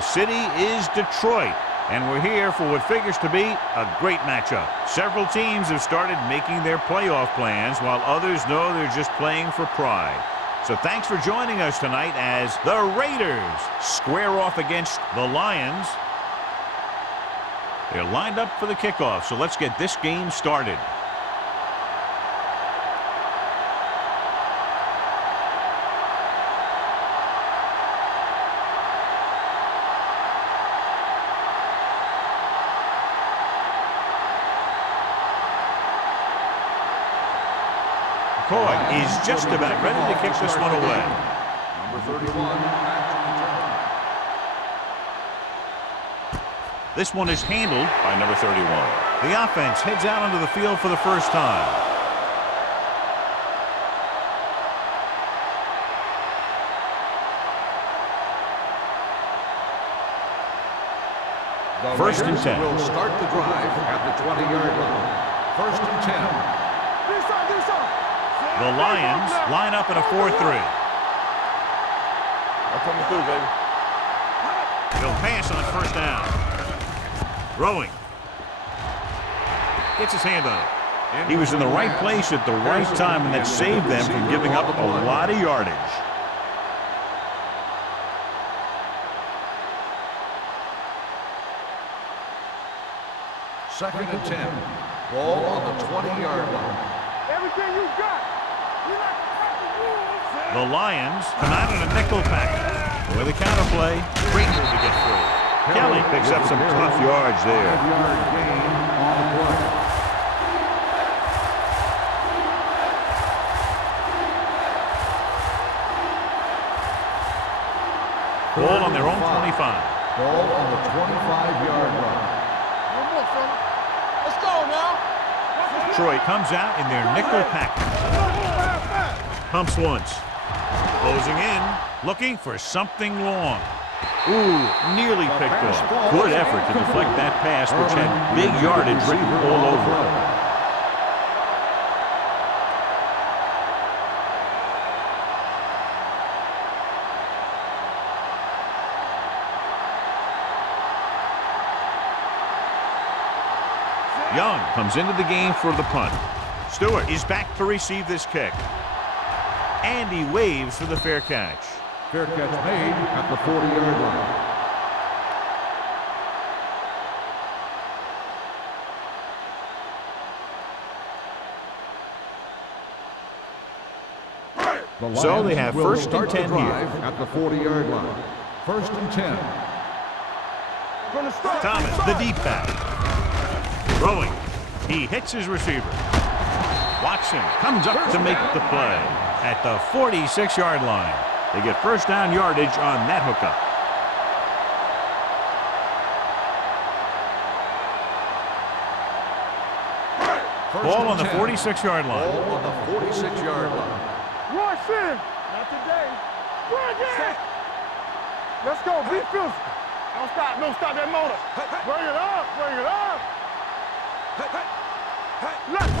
The city is Detroit, and we're here for what figures to be a great matchup. Several teams have started making their playoff plans, while others know they're just playing for pride. So thanks for joining us tonight as the Raiders square off against the Lions. They're lined up for the kickoff, so let's get this game started. McCoy is just about ready to kick this one away. Number 31. This one is handled by number 31. The offense heads out onto the field for the first time. The First and Raiders 10. will start the drive at the 20-yard line. First and 10. The Lions line up in a 4-3. I'm coming through, baby. He'll pass on first down. Throwing. Gets his hand on it. He was in the right place at the right time, and that saved them from giving up a lot of yardage. Second and 10. Ball on the 20-yard line. Everything you got. The Lions come out in a nickel package. With a counterplay, Krieger to get free. Kelly picks up some tough yards there. 5-yard gain on the play. Ball on their own 25. Ball on the 25-yard line. One more, fella. Let's go now. Detroit comes out in their nickel package. Pumps once. Closing in, looking for something long. Ooh, nearly picked off. Good effort to deflect that pass, which had big yardage written all over it. Young comes into the game for the punt. Stewart is back to receive this kick. And he waves for the fair catch. Fair catch made at the 40-yard line. So they have first and 10 here. At the 40-yard line. First and 10. Thomas, the deep back. Throwing. He hits his receiver. Watson comes up to make the play at the 46-yard line. They get first down yardage on that hookup. Ball on the 46-yard line. Ball on the 46-yard line. Rush in. Not today. Run again. Let's go. Be physical. Don't stop. Don't stop that motor. Bring it up. Bring it up. Left.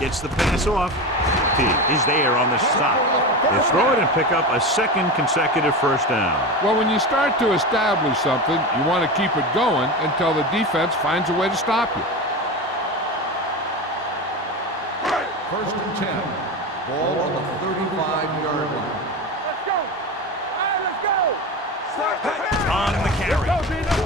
Gets the pass off. T is there on the stop. They throw it and pick up a second consecutive first down. Well, when you start to establish something, you want to keep it going until the defense finds a way to stop you. First and 10. Ball on the 35-yard line. Let's go. All right, let's go. On the carry.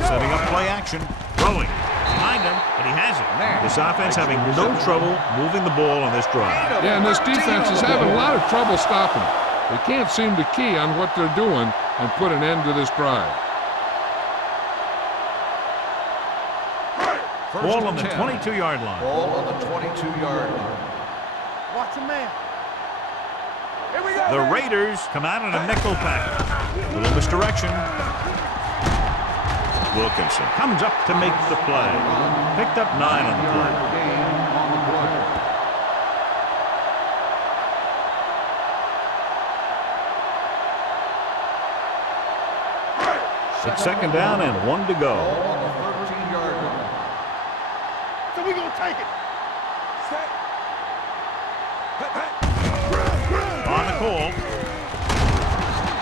Setting up play action. Throwing. Behind him, and he has it. This offense having no trouble moving the ball on this drive. Yeah, and this defense is having a lot of trouble stopping it. They can't seem to key on what they're doing and put an end to this drive. Ball on the 22-yard line. Ball on the 22-yard line. Watch a man. Here we go. The Raiders come out in a nickel package. Little misdirection. Wilkinson comes up to make the play. Picked up 9 on the play. It's second down and 1 to go. On the 13-yard line. So we're going to take it. On the call.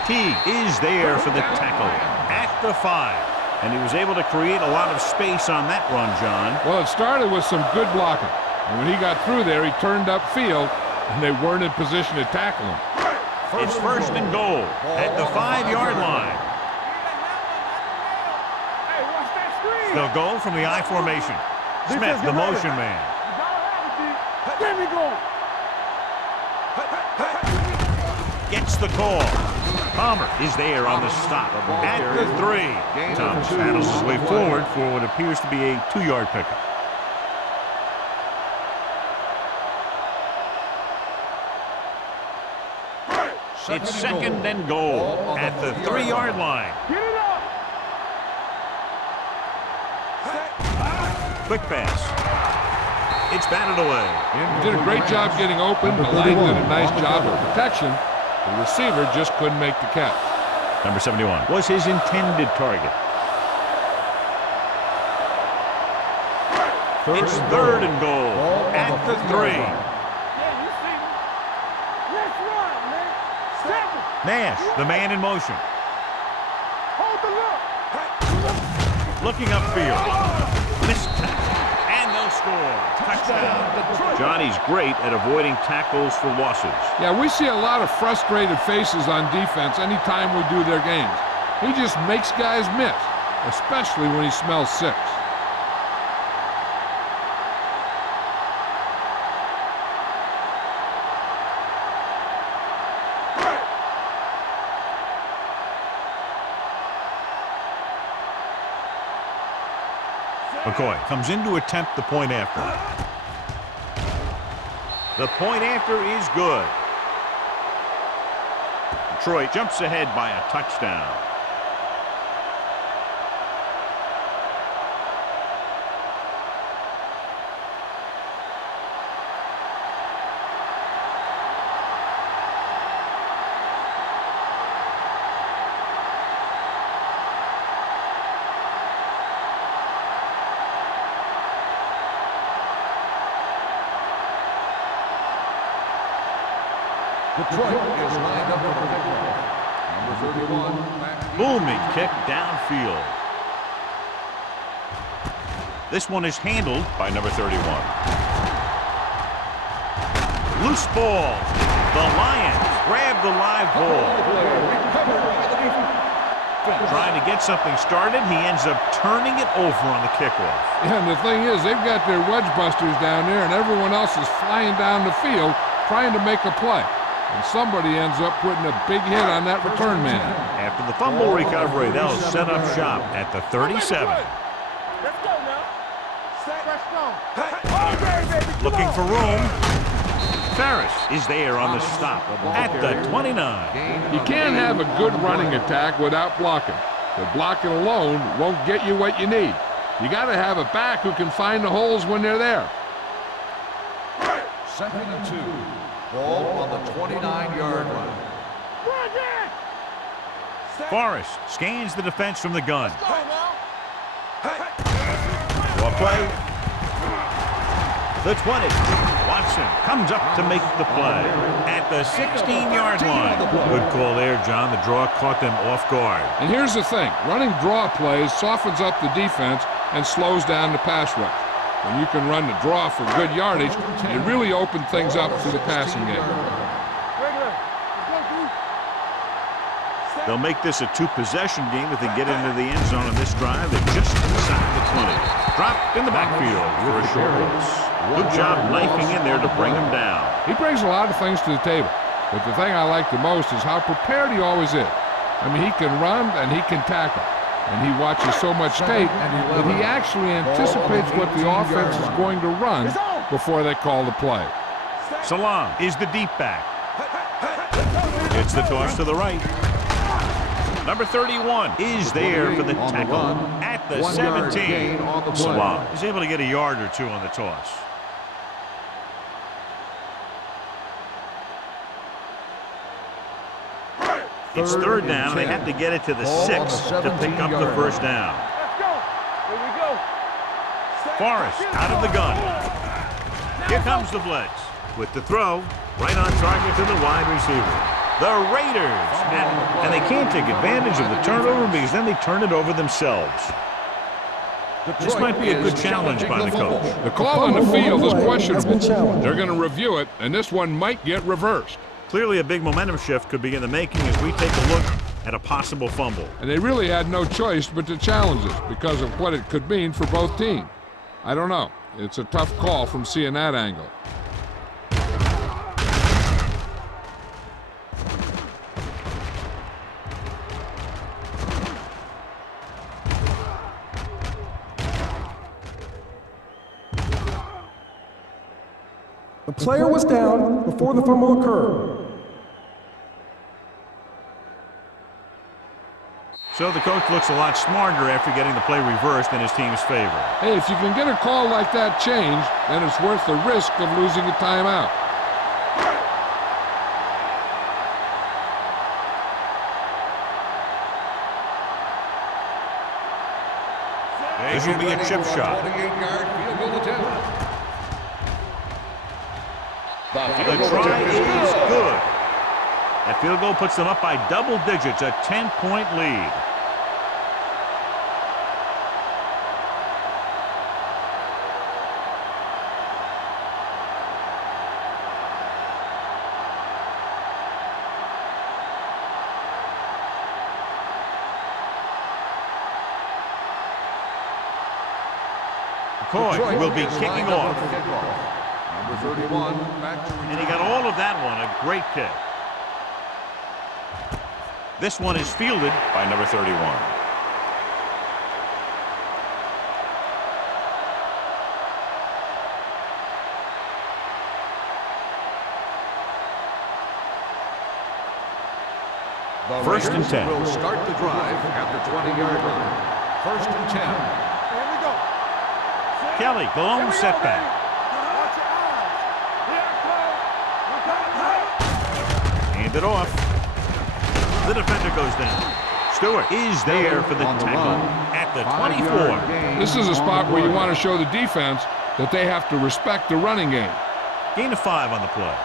Teague is there for the tackle at the 5. And he was able to create a lot of space on that run, John. Well, it started with some good blocking. And when he got through there, he turned upfield, and they weren't in position to tackle him. It's first and goal at the 5-yard line. Hey, watch that screen. They'll go from the I formation. Smith, the motion man. There we go. Gets the call. Palmer is there on the stop at the 3. Thomas handles his way forward for what appears to be a 2-yard pickup. It's second and goal at the 3-yard line. Get it up. Quick pass. It's batted away. He did a great job getting open. The line did a nice job of protection. The receiver just couldn't make the catch. Number 71 was his intended target. It's third and goal at the 3. Yeah, you see me. Let's run, man. Step it. Nash, the man in motion. Hold the look. Looking upfield. Missed tackle. And they'll score. Touchdown. Johnny's great at avoiding tackles for losses. Yeah, we see a lot of frustrated faces on defense anytime we do their games. He just makes guys miss, especially when he smells 6. McCoy comes in to attempt the point after. The point after is good. Detroit jumps ahead by a touchdown. Detroit is lined up for the kickoff. Number 31. Booming kick downfield. This one is handled by number 31. Loose ball. The Lions grab the live ball. Trying to get something started, he ends up turning it over on the kickoff. Yeah, and the thing is, they've got their wedge busters down there, and everyone else is flying down the field trying to make a play. And somebody ends up putting a big hit on that return man. After the fumble recovery, they'll set up shop at the 37. Let's go now. Fresh stone. Looking for room. Ferris is there on the stop at the 29. You can't have a good running attack without blocking. But blocking alone won't get you what you need. You got to have a back who can find the holes when they're there. Second and 2. Ball on the 29-yard line. Forrest scans the defense from the gun. Well play. The 20. Watson comes up to make the play at the 16-yard line. Good call there, John. The draw caught them off guard. And here's the thing. Running draw plays softens up the defense and slows down the pass rush. When you can run the draw for good yardage, it really opened things up for the passing game. They'll make this a 2-possession game if they get into the end zone on this drive. They just inside the 20. Dropped in the backfield for a short loss. Good job knifing in there to bring him down. He brings a lot of things to the table, but the thing I like the most is how prepared he always is. I mean, he can run and he can tackle. And he watches so much tape that he actually anticipates what the offense is going to run before they call the play. Salam is the deep back. It's the toss to the right. Number 31 is there for the tackle at the 17. Salam is able to get a yard or two on the toss. It's third down. They have to get it to the 6 to pick up the first down. Let's go. Here we go. Forrest out of the gun. Here comes the blitz with the throw right on target to the wide receiver. The Raiders. And they can't take advantage of the turnover because then they turn it over themselves. This might be a good challenge by the coach. The call on the field is questionable. They're going to review it, and this one might get reversed. Clearly a big momentum shift could be in the making as we take a look at a possible fumble. And they really had no choice but to challenge it because of what it could mean for both teams. I don't know. It's a tough call from seeing that angle. The player was down before the fumble occurred. So the coach looks a lot smarter after getting the play reversed in his team's favor. Hey, if you can get a call like that changed, then it's worth the risk of losing a timeout. This will be a chip shot. 28-yard field goal attempt. The try is good. That field goal puts them up by double digits, a 10-point lead. McCoy will be kicking off. Number 31, back to And he got all of that one, a great kick. This one is fielded by number 31. The First and Raiders 10. will start the drive at the 20-yard line. First and 10. Here we go. Kelly, the lone setback. Watch your eyes. Here it comes. Hand it off. The defender goes down. Stewart is there for the tackle at the 24. This is a spot where you want to show the defense that they have to respect the running game. Gain of 5 on the play.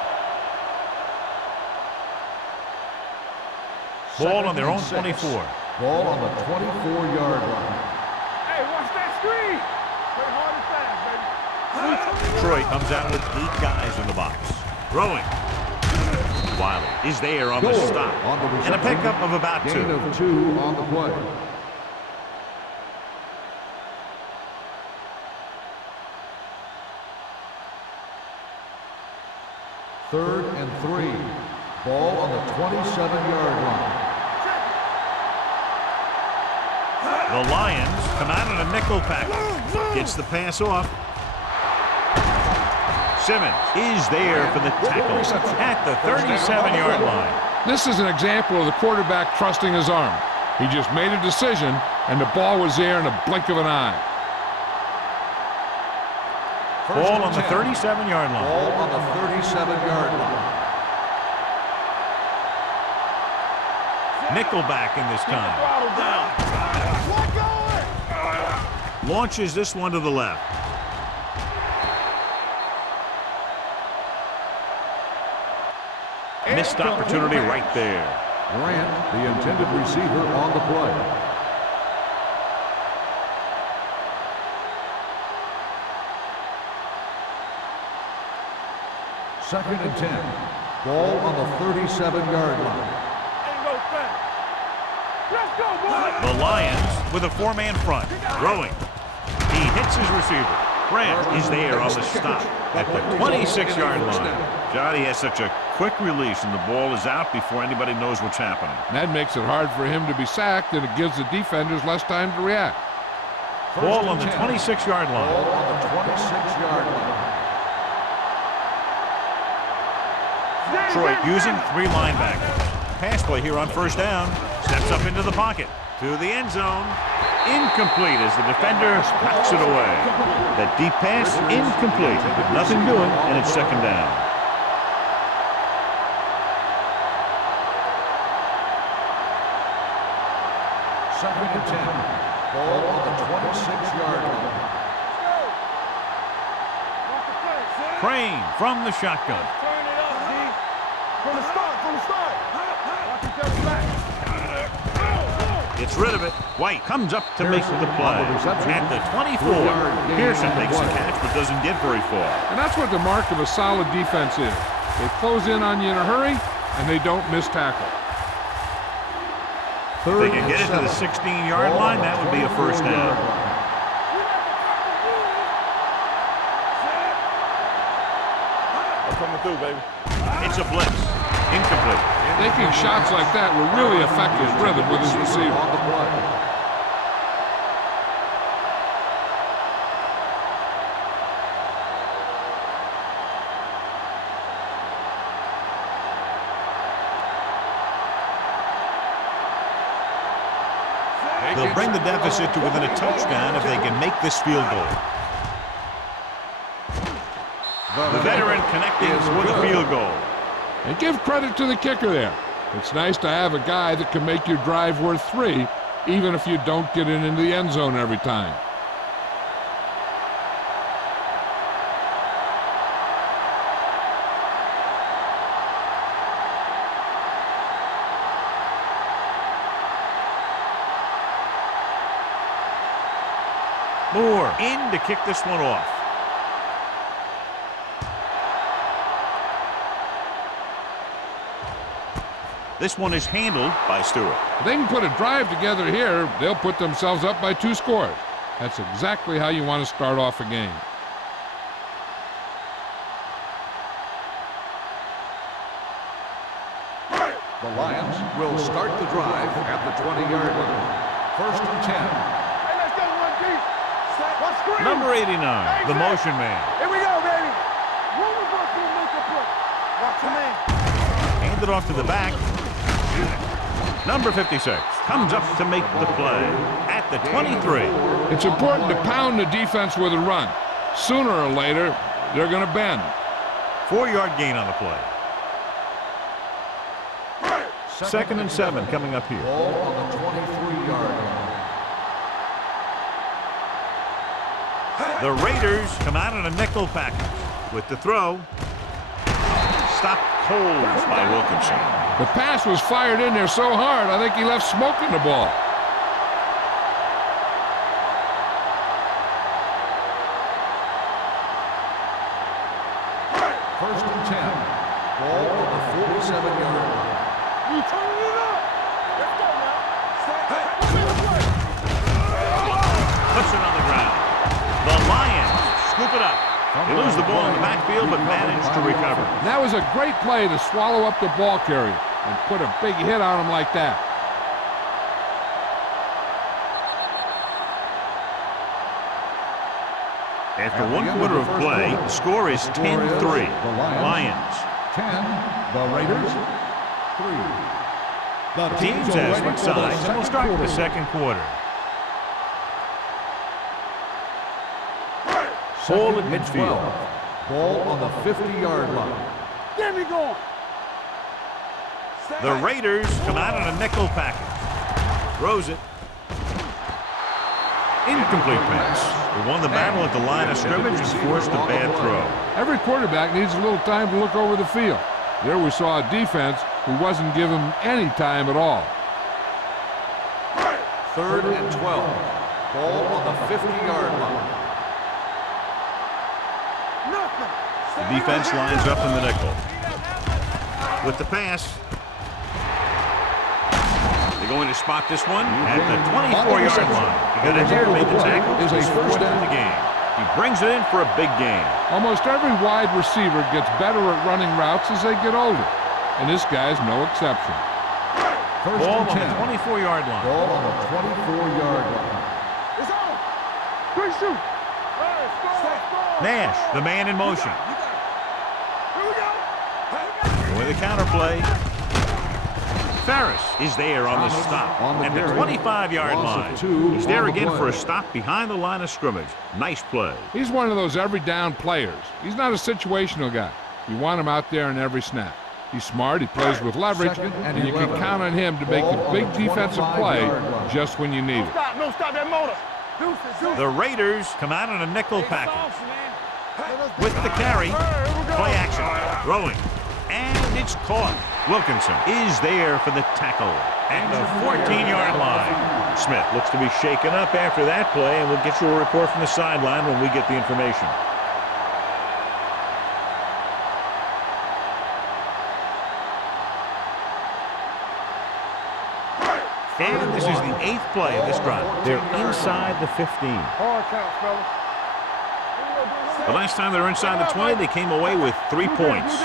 Ball on their own 24. Ball on the 24-yard line. Hey, watch that screen. Play hard and fast, baby. Detroit comes out with 8 guys in the box. Throwing. Wiley is there on the Goal stop. on the And a reception. pickup of about 2. Gain of 2 on the play. Third and 3. Ball on the 27-yard line. The Lions come out in a nickel package. Gets the pass off. Simmons is there for the tackle at the 37-yard line. This is an example of the quarterback trusting his arm. He just made a decision, and the ball was there in a blink of an eye. Ball on the 37-yard line. Ball on the 37-yard line. Nickelback in this time. Throttle down. What going? Launches this one to the left. Missed opportunity right there. Grant, the intended receiver, on the play. Second and 10. Ball on the 37-yard line. Ain't no thing. Let's go, boy. The Lions with a 4-man front. Throwing. He hits his receiver. Grant is there on the stop at the 26-yard line. Johnny has such a quick release, and the ball is out before anybody knows what's happening. And that makes it hard for him to be sacked, and it gives the defenders less time to react. Ball on the 26-yard line. Ball on the 26-yard line. Detroit using 3 linebackers. Pass play here on first down. Steps up into the pocket. To the end zone. Incomplete as the defender knocks it away. That deep pass, incomplete. Nothing doing, and it's second down. Second and 10. Ball on the 26-yard line. Watch the play, son. Crane from the shotgun. Turn it up, D. From the start, from the start. Gets rid of it. White comes up to make the play. At the 24, Pearson makes the catch but doesn't get very far. And that's what the mark of a solid defense is. They close in on you in a hurry, and they don't miss tackle. If they can get it to the 16-yard line, that would be a first down. I'm coming through, baby. It's a blitz. Incomplete. Taking shots like that will really affect his rhythm with his receiver. They'll bring the deficit to within a touchdown if they can make this field goal. The veteran connecting with a field goal. And give credit to the kicker there. It's nice to have a guy that can make your drive worth 3, even if you don't get it into the end zone every time. Moore in to kick this one off. This one is handled by Stewart. If they can put a drive together here, they'll put themselves up by 2 scores. That's exactly how you want to start off a game. The Lions will start the drive at the 20-yard line. First and 10. Hey, let's go, one deep. One screen. Number 89, the motion man. Here we go, baby. One of us will make a play. Watch your man. Hand it off to the back. Number 56 comes up to make the play at the 23. It's important to pound the defense with a run. Sooner or later, they're going to bend. 4-yard gain on the play. Second and 7 coming up here. Ball on the 23-yard line. The Raiders come out in a nickel package with the throw. Stopped cold by Wilkinson. The pass was fired in there so hard, I think he left smoke in the ball. First and 10. Ball on the 47-yard line. You turning it up. Let's go now. Puts it on the ground. The Lions scoop it up. They lose the ball in the backfield, but manage to recover. That was a great play to swallow up the ball carrier and put a big hit on him like that. After 1 quarter of play, the score is 10-3. Lions. 10. The Raiders. 3. The teams as switch sides, and we'll start the second quarter. Ball at midfield. Ball on the 50-yard line. Get me going. The Raiders come out in a nickel package. Throws it. Incomplete pass. They won the battle at the line of scrimmage and forced a bad throw. Every quarterback needs a little time to look over the field. There we saw a defense who wasn't given any time at all. Third and 12. Ball on the 50-yard line. The defense lines up in the nickel. With the pass. They're going to spot this one at the 24-yard line. He got in there, made the tackle, is a first down in the game. He brings it in for a big gain. Almost every wide receiver gets better at running routes as they get older, and this guy's no exception. First Ball and on 10. the 24-yard line. Ball on the 24-yard line. It's on. Quick shoot. Hey, score. Nash, the man in motion. Here we go. With a counter play. Ferris is there on the stop at the 25-yard line. He's there again for a stop behind the line of scrimmage. Nice play. He's one of those every down players. He's not a situational guy. You want him out there in every snap. He's smart, he plays with leverage, and you can count on him to make a big defensive play just when you need it. No, stop that motor. Deuces. The Raiders come out in a nickel package. With the carry, play action, throwing, and it's caught. Wilkinson is there for the tackle at the 14-yard line. Smith looks to be shaken up after that play, and we'll get you a report from the sideline when we get the information. And this is the 8th play of this drive. They're inside the 15. Hard counts, fellas. The last time they were inside the 20, they came away with 3 points.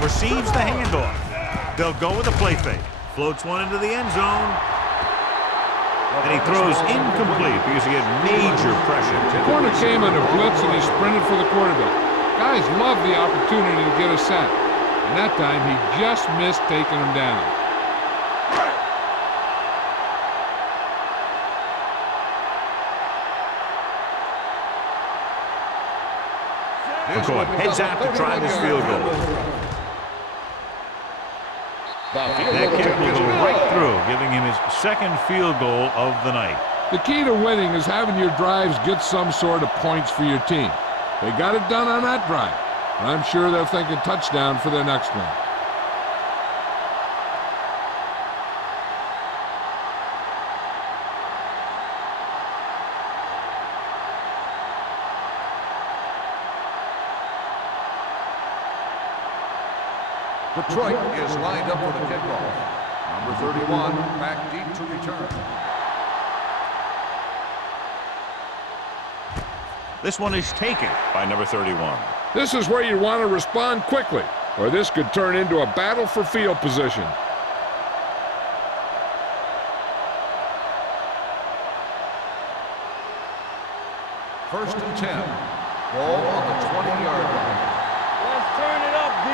Receives the handoff. They'll go with a play fake. Floats one into the end zone. And he throws incomplete because he had major pressure. The corner came on a blitz and he sprinted for the quarterback. Guys love the opportunity to get a sack. And that time he just missed taking him down. McCoy heads out to try this field goal. That kick will go right through, giving him his 2nd field goal of the night. The key to winning is having your drives get some sort of points for your team. They got it done on that drive. And I'm sure they're thinking touchdown for their next one. Detroit is lined up for the kickoff. Number 31, back deep to return. This one is taken by number 31. This is where you want to respond quickly, or this could turn into a battle for field position. First and 10. Ball on the 20-yard line. Let's turn it up, D.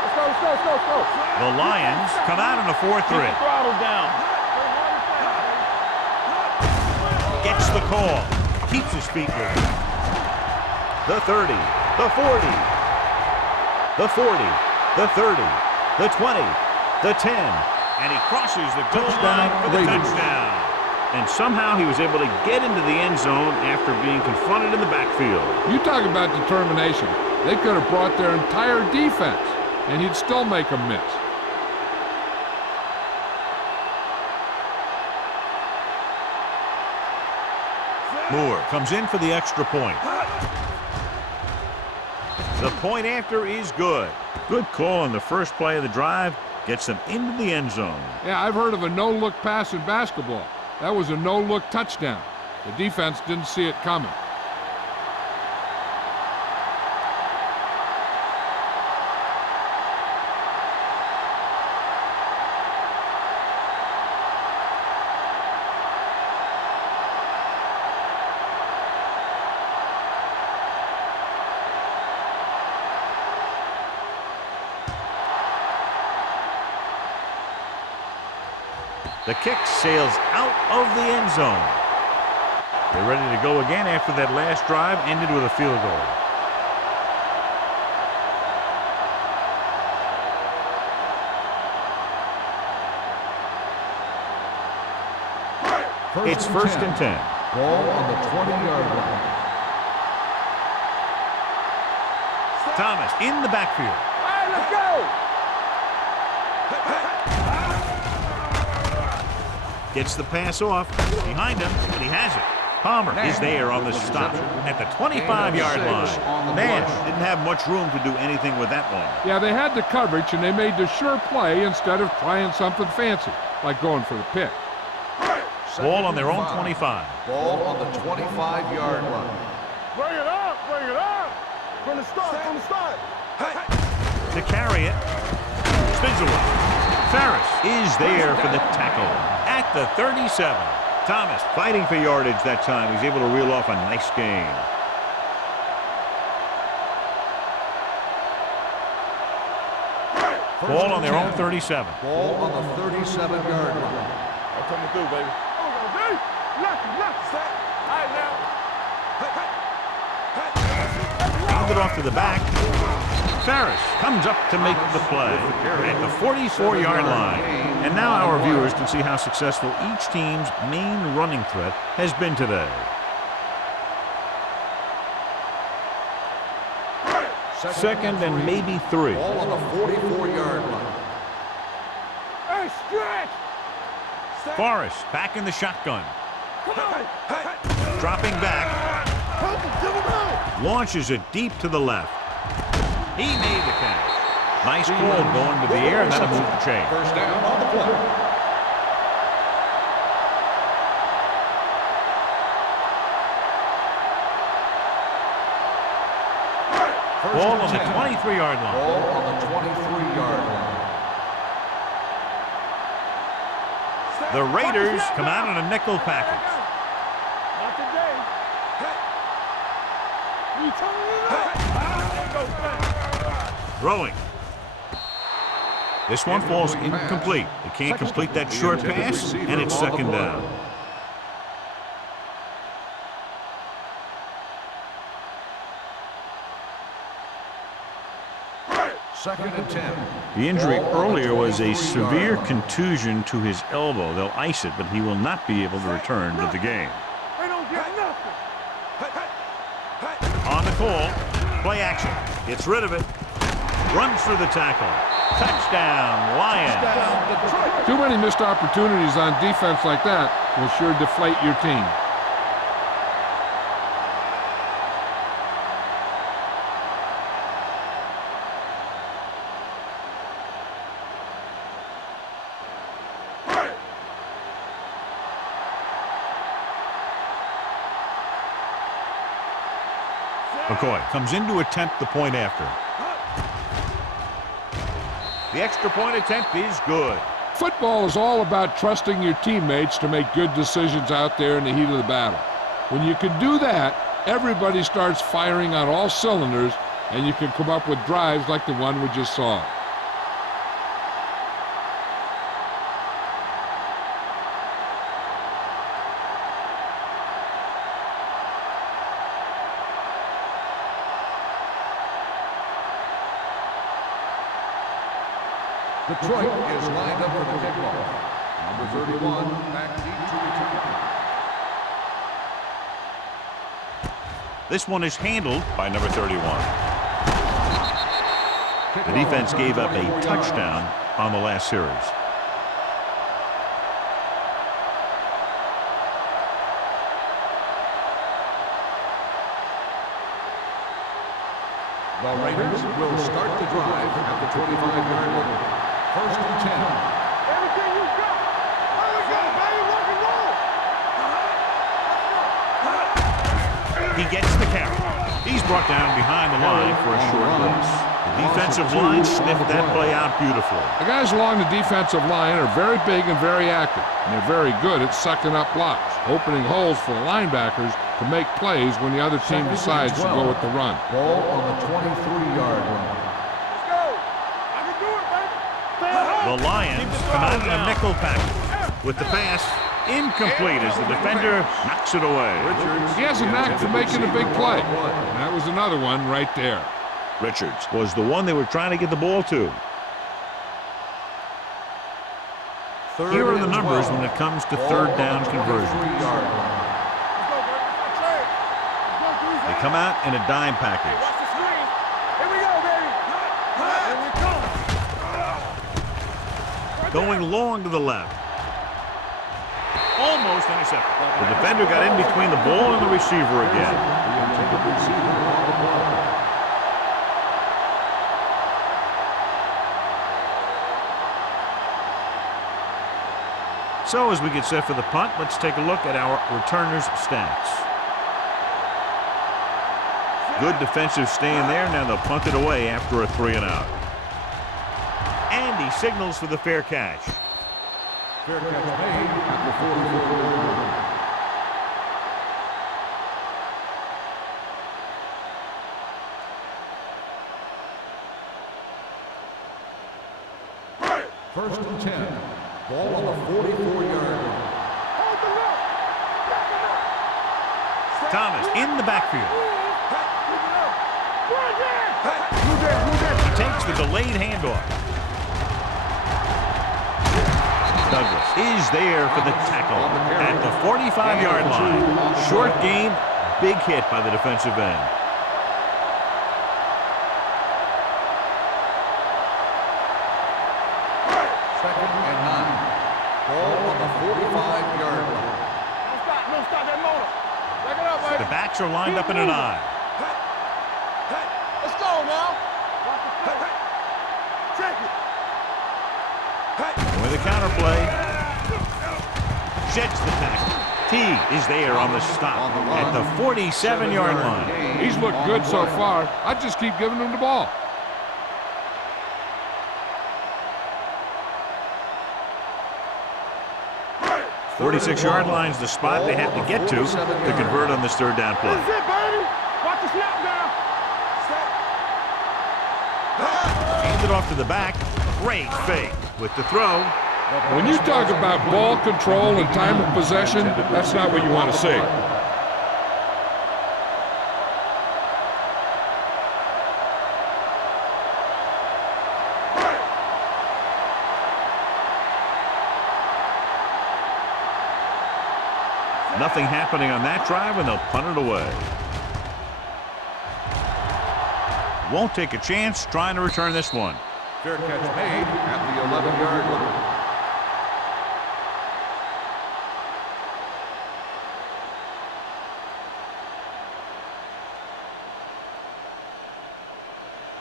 Let's go. The Lions come out in a 4-3. Throttle down. Gets the call. Keeps his feet moving. The 30. The 40. The 40. The 30. The 20. The 10. And he crosses the goal line for the touchdown. And somehow he was able to get into the end zone after being confronted in the backfield. You talk about determination. They could have brought their entire defense, and he'd still make them miss. Moore comes in for the extra point. The point after is good. Good call on the first play of the drive. Gets them into the end zone. Yeah, I've heard of a no-look pass in basketball. That was a no-look touchdown. The defense didn't see it coming. The kick sails out of the end zone. They're ready to go again after that last drive ended with a field goal. It's first and 10. Ball on the 20-yard line. Thomas in the backfield. All right, let's go. Gets the pass off. Behind him, but he has it. Palmer is there on the stop at the 25-yard line. Nash didn't have much room to do anything with that one. Yeah, they had the coverage, and they made the sure play instead of trying something fancy, like going for the pick. Ball on their own 25. Ball on the 25-yard line. Bring it up. From the start. To carry it, spins away. Ferris is there for the tackle at the 37. Thomas fighting for yardage that time. He's able to reel off a nice gain. Ball on their own 37. Ball on the 37-yard line. I'm coming through, baby. Left. All right, now. Fouled it off to the back. Ferris comes up to make the play at the 44-yard line. And now our viewers can see how successful each team's main running threat has been today. Second and maybe 3. Ball on the 44-yard line. Forrest back in the shotgun. Dropping back. Launches it deep to the left. He made the catch. Nice call going to the air, and that'll move the chain. First down on the play. Ball on the 23-yard line. Ball on the 23-yard line. The Raiders come out in a nickel package. Not today. Throwing. This one falls incomplete. They can't complete that short pass, and it's second down. Second and 10. The injury earlier was a severe contusion to his elbow. They'll ice it, but he will not be able to return to the game. They don't get nothing. On the call, play action. Gets rid of it. Runs through the tackle. Touchdown, Lions. Too many missed opportunities on defense like that will sure deflate your team. McCoy comes in to attempt the point after. The extra point attempt is good. Football is all about trusting your teammates to make good decisions out there in the heat of the battle. When you can do that, everybody starts firing on all cylinders, and you can come up with drives like the one we just saw. Detroit is lined up for the kickoff. Number 31, back deep to return. This one is handled by number 31. The defense gave up a touchdown on the last series. The Raiders will start the drive at the 25-yard line. First and 10. Everything you got. There we go, baby. Rock and roll. He gets the carry. He's brought down behind the line for a short loss. The defensive line sniffed that play out beautifully. The guys along the defensive line are very big and very active, and they're very good at sucking up blocks, opening holes for the linebackers to make plays when the other team decides to go with the run. Ball on the 23-yard line. Let's go. I can do it, baby. The Lions come out in a nickel package with the pass incomplete as the defender knocks it away. He has a knack for making a big play. And that was another one right there. Richards was the one they were trying to get the ball to. Here are the numbers when it comes to third down conversions. They come out in a dime package. Watch the screen. Here we go, baby. Here we come. Going long to the left. Almost intercepted. The defender got in between the ball and the receiver again. So as we get set for the punt, let's take a look at our returners' stats. Good defensive stand there. Now they'll punt it away after a 3-and-out. And he signals for the fair catch. Fair catch made at the 44-yard line. First and 10. Ball on the 44-yard line. Thomas in the backfield. He takes the delayed handoff. Douglas is there for the tackle at the 45-yard line. Short gain, big hit by the defensive end. Second and 9. Ball on the 45-yard line. No, stop that motor. Back it up, baby. The backs are lined up in an I. Let's go now. Watch the play. Check it. With a counterplay. Sheds the tackle. T is there on the stop at the 47-yard line. He's looked good so far. I just keep giving him the ball. The 46-yard line's the spot they have to get to convert on this third down play. That's it, baby. Watch the snap now. Hand it off to the back. Great fake with the throw. When you talk about ball control and time of possession, that's not what you want to see. Nothing happening on that drive, and they'll punt it away. Won't take a chance trying to return this one. Fair catch made at the 11-yard line.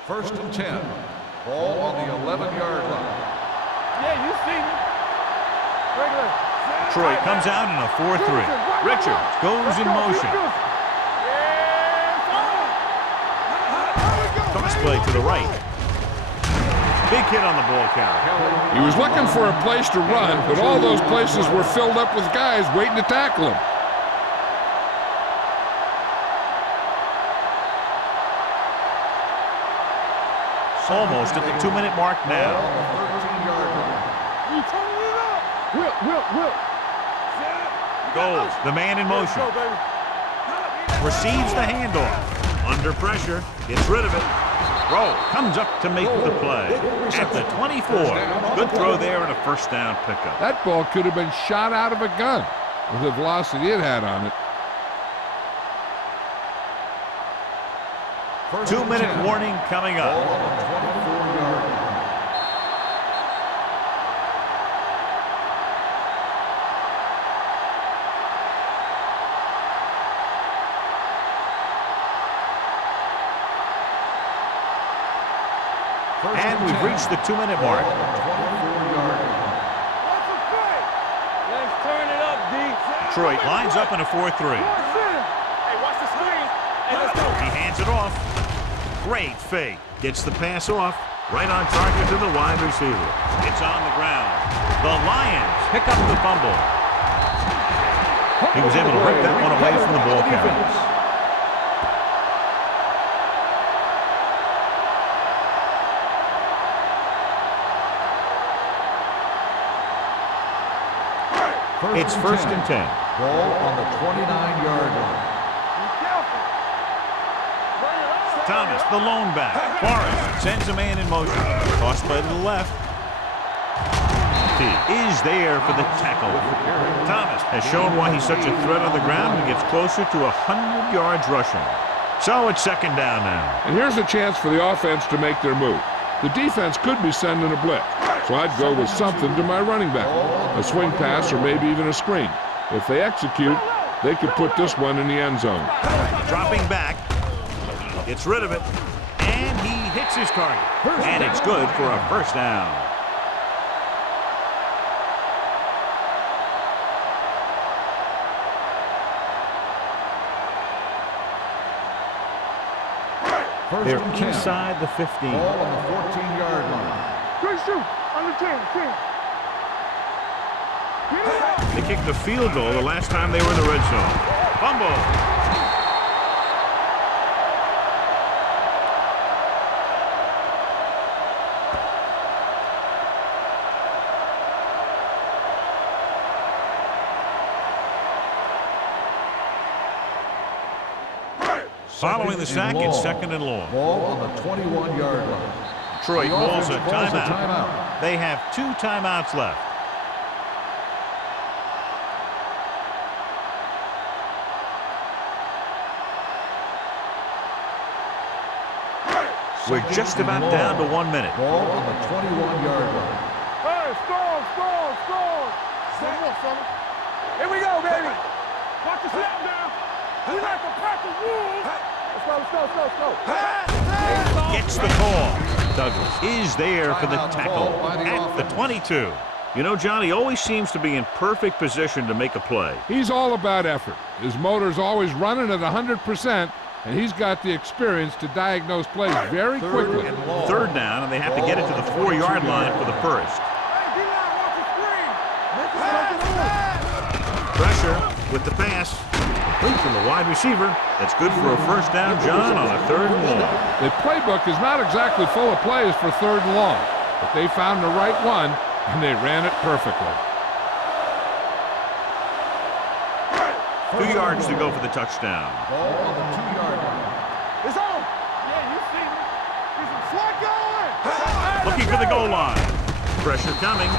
First and 10. Ball on the 11-yard line. Yeah, you see me. Regular. Troy comes out in a 4-3. Richards goes in motion. Toss play to the right. Big hit on the ball carrier. He was looking for a place to run, but all those places were filled up with guys waiting to tackle him. Almost at the 2-minute mark now. You turning it up. Whip. Goes. The man in motion. Receives the handoff. Under pressure. Gets rid of it. Throw. Comes up to make the play. At the 24. Good throw there and a first down pickup. That ball could have been shot out of a gun with the velocity it had on it. 2-minute warning coming up. Ball on the 24-yard line. And we've reached the 2-minute mark. Let's turn it up, D. Detroit lines up in a 4-3. Hey, watch the screen. Hey, let's go. He hands it off. Great fake. Gets the pass off. Right on target to the wide receiver. It's on the ground. The Lions pick up the fumble. He was able to rip that one away from the ball carrier. It's first and 10. Ball on the 29-yard line. Be careful. Bring it up. Thomas, the lone back. Forrest sends a man in motion. Toss play to the left. He is there for the tackle. Thomas has shown why he's such a threat on the ground and gets closer to 100 yards rushing. So it's second down now. And here's a chance for the offense to make their move. The defense could be sending a blitz, so I'd go with something to my running back, a swing pass or maybe even a screen. If they execute, they could put this one in the end zone. Dropping back, gets rid of it, and he hits his target. And it's good for a first down. They're inside the 15. Ball on the 14-yard line. Good shoot. Under 10. They kicked the field goal the last time they were in the red zone. Fumble. Following the sack, it's second and long. Ball on the 21-yard line. Detroit calls a timeout. They have 2 timeouts left. We're just about down to 1 minute. Ball on the 21-yard line. Hey, score. One more, fella. Here we go, baby. Watch the slap now. We like a pack of wolves. Let's go, let's go, let's go, let's go. Gets the call. Douglas is there for the tackle at the 22. You know, John, he always seems to be in perfect position to make a play. He's all about effort. His motor's always running at 100%, and he's got the experience to diagnose plays very quickly. Third down, and they have to get it to the 4-yard line for the first. Pressure with the pass. Complete from the wide receiver. That's good for a first down, John, on a 3rd and long. The playbook is not exactly full of plays for 3rd and long, but they found the right one, and they ran it perfectly. 2 yards to go for the touchdown. Ball on the 2-yard line. It's on. Yeah, you see me. He's a slot going. Looking for the goal line. Pressure coming.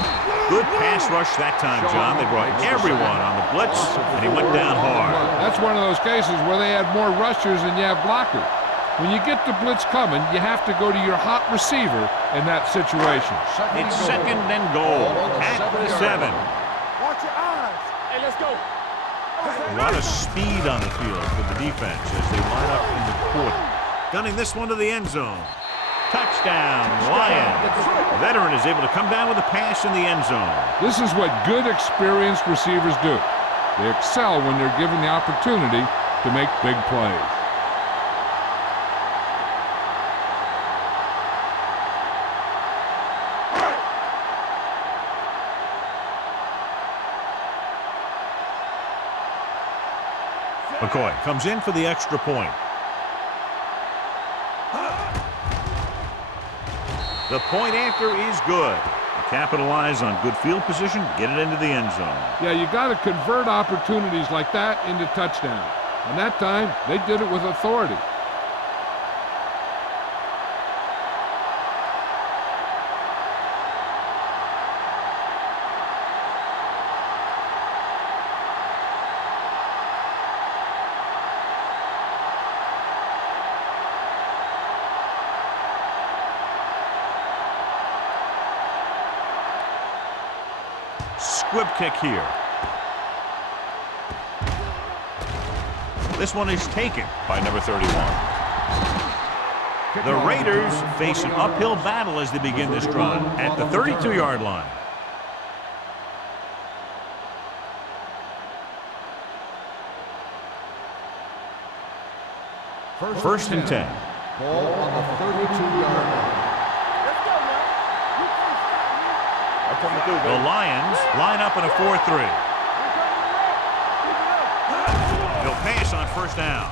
Good pass rush that time, John. They brought everyone on the blitz, and he went down hard. That's one of those cases where they had more rushers than you have blockers. When you get the blitz coming, you have to go to your hot receiver in that situation. It's 2nd and goal at the 7. Watch your eyes. Hey, let's go. A lot of speed on the field for the defense as they line up in the quarter. Gunning this one to the end zone. Touchdown, Lions. The veteran is able to come down with a pass in the end zone. This is what good, experienced receivers do. They excel when they're given the opportunity to make big plays. McCoy comes in for the extra point. The point after is good. They capitalize on good field position, get it into the end zone. Yeah, you got to convert opportunities like that into touchdowns. And that time, they did it with authority. Squib kick here. This one is taken by number 31. The Raiders face an uphill battle as they begin this run at the 32-yard line. First and 10. Ball on the 32-yard line. The Lions line up in a 4-3. He'll pass on first down.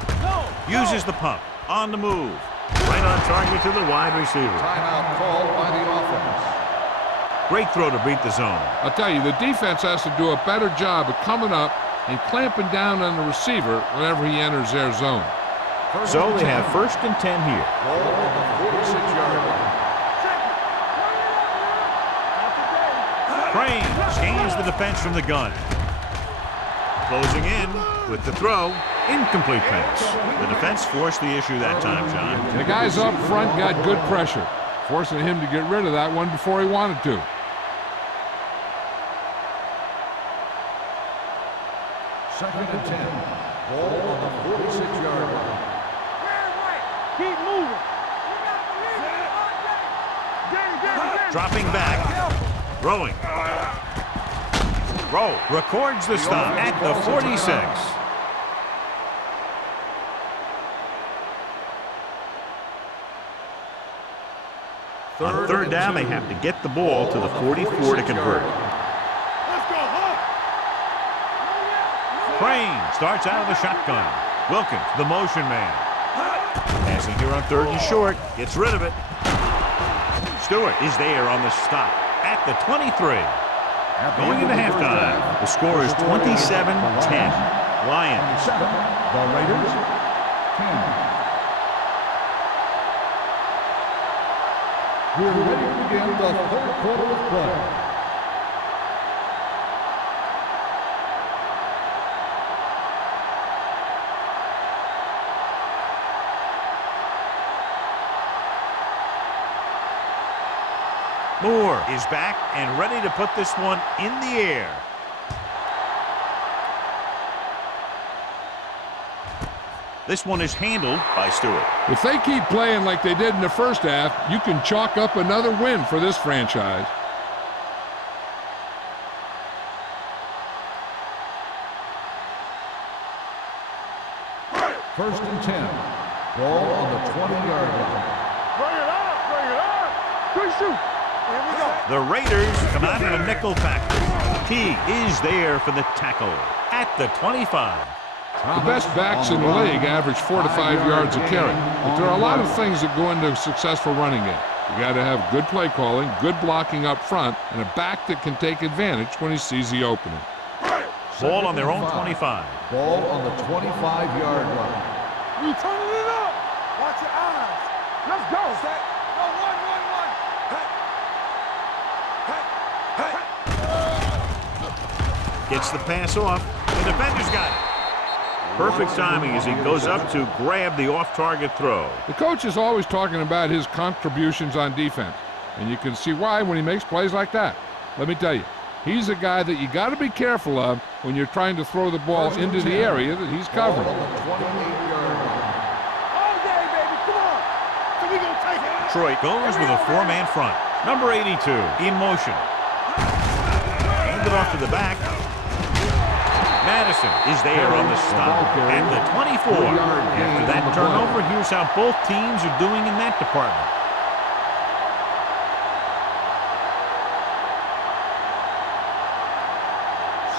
Uses the pump. On the move. Right on target to the wide receiver. Timeout called by the offense. Great throw to beat the zone. I'll tell you, the defense has to do a better job of coming up and clamping down on the receiver whenever he enters their zone. So they have first and 10 here. Ball on the 46-yard line. Crane gains the defense from the gun. Closing in with the throw. Incomplete pass. The defense forced the issue that time, John. The guys up front got good pressure, forcing him to get rid of that one before he wanted to. Second and 10. Ball on the 46-yard line. Keep moving. Dropping back. Throwing. Roll. Records the stop at the 46. On third down, they have to get the ball to the 44 to convert. Crane starts out of the shotgun. Wilkins, the motion man. Passing here on 3rd and short. Gets rid of it. Stewart is there on the stop at the 23. Going into halftime, the score is 27-10. Lions. The Raiders, 10. We're ready to begin the 3rd quarter of play. Moore is back and ready to put this one in the air. This one is handled by Stewart. If they keep playing like they did in the first half, you can chalk up another win for this franchise. First and 10. Ball on the 20-yard line. Bring it up, bring it up. Good shoot. Here we go. The Raiders come out in a nickel package. Key is there for the tackle at the 25. The best backs in the league average 4 to 5 yards a carry. But there are a lot of things that go into a successful running game. You got to have good play calling, good blocking up front, and a back that can take advantage when he sees the opening. Ball on their own 25. Ball on the 25-yard line. You turning it up. Watch your eyes. Let's go. Set. Go, one. Hey. Gets the pass off. The defender's got it. Perfect timing as he goes up to grab the off-target throw. The coach is always talking about his contributions on defense, and you can see why when he makes plays like that. Let me tell you, he's a guy that you got to be careful of when you're trying to throw the ball into the area that he's covering. Ball on the 28-yard line. All day, baby. Come on. So we gonna take it. Detroit goes with a four-man front. Number 82 in motion. Handed off to the back. Madison is there on the stop at the 24. After that turnover, here's how both teams are doing in that department.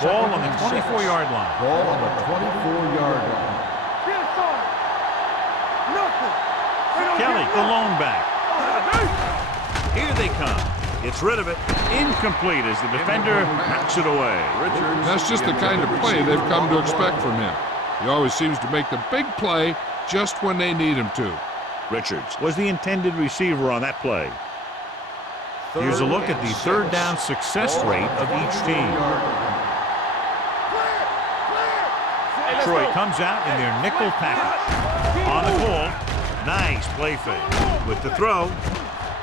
Ball on the 24-yard line. Ball on the 24-yard line. Get it started. Nothing. Kelly, the lone back. Here they come. Gets rid of it. Incomplete as the defender knocks it away. That's just the kind of play they've come to expect from him. He always seems to make the big play just when they need him to. Richards was the intended receiver on that play. Here's a look at the third down success rate of each team. Detroit comes out in their nickel package. On the call, nice play fake. With the throw,